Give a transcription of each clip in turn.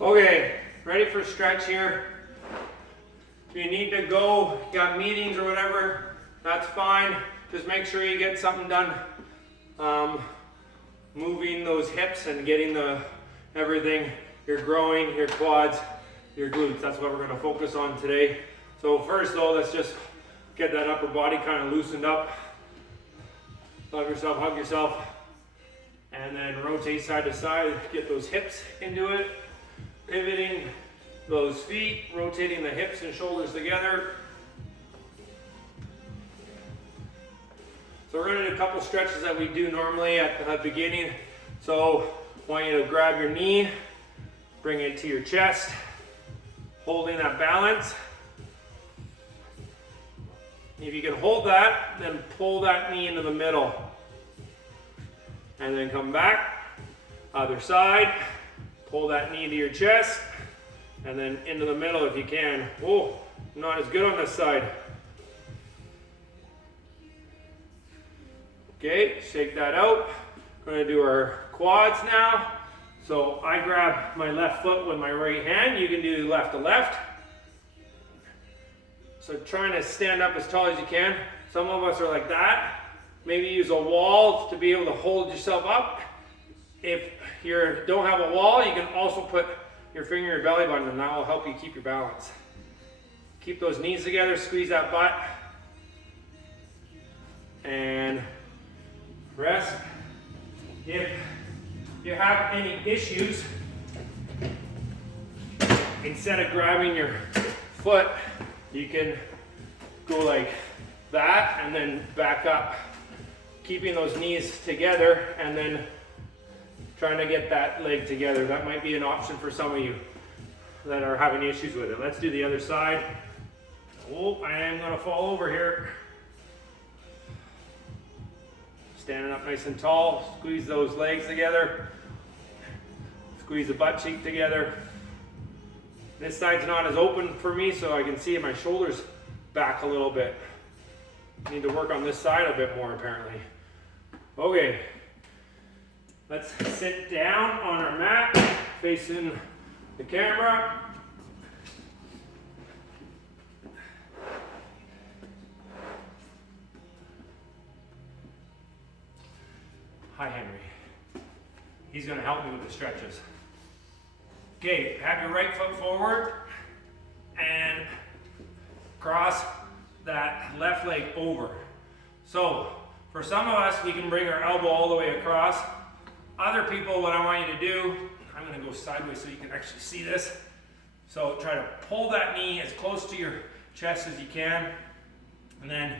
Okay, ready for stretch here. If you need to go, got meetings or whatever, that's fine. Just make sure you get something done. Moving those hips and getting everything, your groin, your quads, your glutes. That's what we're going to focus on today. So first though, let's just get that upper body kind of loosened up. Love yourself, hug yourself. And then rotate side to side, get those hips into it. Pivoting those feet, rotating the hips and shoulders together. So we're going to do a couple stretches that we do normally at the beginning. So I want you to grab your knee, bring it to your chest, holding that balance. If you can hold that, then pull that knee into the middle. And then come back, other side, pull that knee to your chest, and then into the middle if you can. Oh, not as good on this side. Okay, shake that out. We're going to do our quads now. So I grab my left foot with my right hand. You can do left to left. So trying to stand up as tall as you can. Some of us are like that. Maybe use a wall to be able to hold yourself up. If you don't have a wall, you can also put your finger in your belly button and that will help you keep your balance. Keep those knees together, squeeze that butt. And rest. If you have any issues, instead of grabbing your foot, you can go like that and then back up, keeping those knees together and then trying to get that leg together. That might be an option for some of you that are having issues with it. Let's do the other side. Oh, I am going to fall over here. Standing up nice and tall, squeeze those legs together, squeeze the butt cheek together. This side's not as open for me, so I can see my shoulders back a little bit. Need to work on this side a bit more apparently. Okay, let's sit down on our mat, facing the camera. Hi, Henry. He's going to help me with the stretches. Okay, have your right foot forward and cross that left leg over. So, for some of us, we can bring our elbow all the way across. Other people, what I want you to do, I'm going to go sideways so you can actually see this. So, try to pull that knee as close to your chest as you can. And then,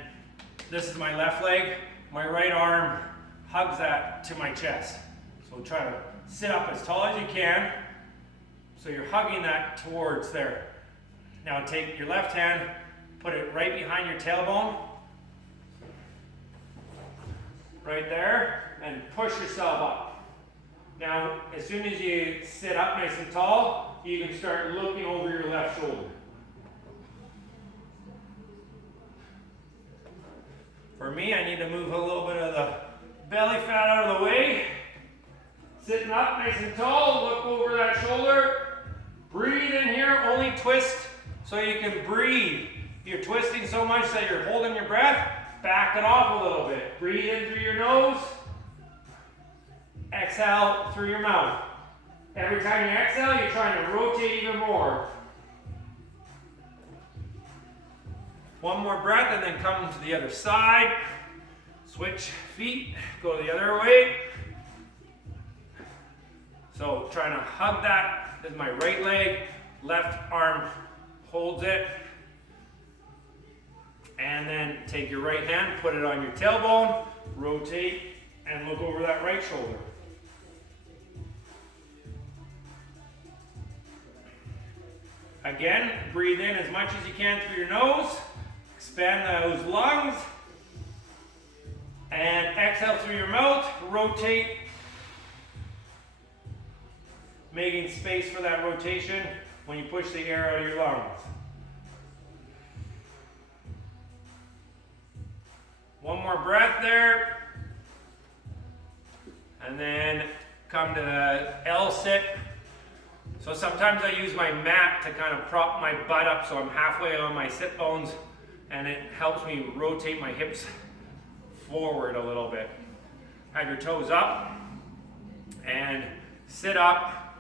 this is my left leg. My right arm hugs that to my chest. So try to sit up as tall as you can. So you're hugging that towards there. Now take your left hand, put it right behind your tailbone. Right there, and push yourself up. Now, as soon as you sit up nice and tall, you can start looking over your left shoulder. For me, I need to move a little bit of the belly fat out of the way. Sitting up nice and tall, look over that shoulder. Breathe in here, only twist so you can breathe. If you're twisting so much that you're holding your breath, back it off a little bit. Breathe in through your nose. Exhale through your mouth. Every time you exhale, you're trying to rotate even more. One more breath and then come to the other side. Switch feet, go the other way. So trying to hug that is my right leg, left arm holds it. And then take your right hand, put it on your tailbone, rotate, and look over that right shoulder. Again, breathe in as much as you can through your nose, expand those lungs. And exhale through your mouth, rotate, making space for that rotation when you push the air out of your lungs. One more breath there. And then come to the L sit. So sometimes I use my mat to kind of prop my butt up so I'm halfway on my sit bones, and it helps me rotate my hips forward a little bit. Have your toes up and sit up,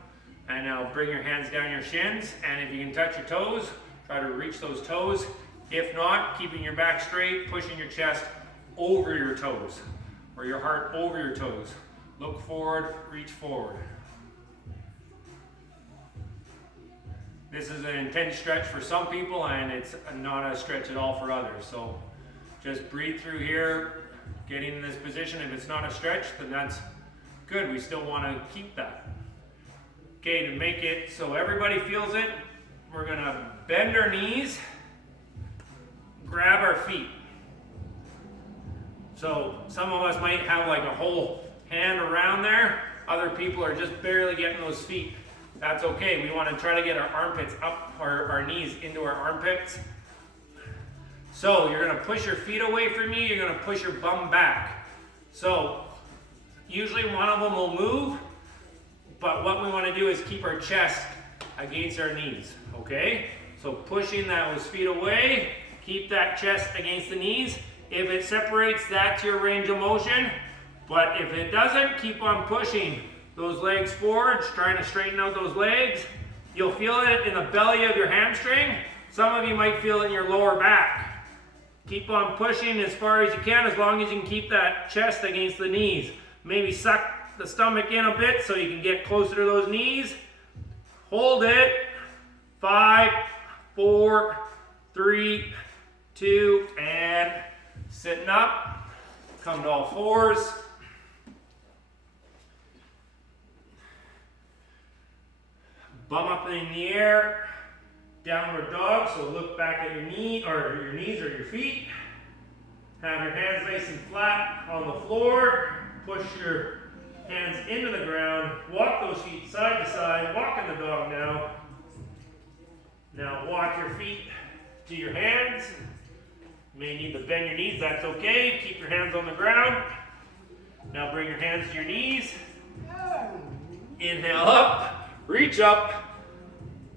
and now bring your hands down your shins, and if you can touch your toes, try to reach those toes. If not, keeping your back straight, pushing your chest over your toes, or your heart over your toes. Look forward, reach forward. This is an intense stretch for some people, and it's not a stretch at all for others. So just breathe through here, getting in this position. If it's not a stretch, then that's good. We still want to keep that. Okay, to make it so everybody feels it, we're going to bend our knees, grab our feet. So some of us might have like a whole hand around there. Other people are just barely getting those feet. That's okay. We want to try to get our armpits up, our knees into our armpits. So you're going to push your feet away from you. You're going to push your bum back. So usually one of them will move, but what we want to do is keep our chest against our knees, okay? So pushing those feet away, keep that chest against the knees. If it separates, that's your range of motion. But if it doesn't, keep on pushing those legs forward, trying to straighten out those legs. You'll feel it in the belly of your hamstring. Some of you might feel it in your lower back. Keep on pushing as far as you can, as long as you can keep that chest against the knees. Maybe suck the stomach in a bit so you can get closer to those knees. Hold it. 5, 4, 3, 2, and sitting up. Come to all fours. Bum up in the air, downward dog, so look back at your knee, or your knees or your feet. Have your hands nice and flat on the floor. Push your hands into the ground. Walk those feet side to side. Walk in the dog now. Now walk your feet to your hands. You may need to bend your knees, that's okay. Keep your hands on the ground. Now bring your hands to your knees. Inhale up. Reach up,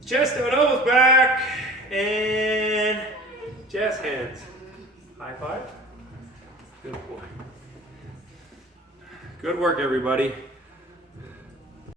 chest out, elbows back, and chest, hands. High five. Good boy. Good work, everybody.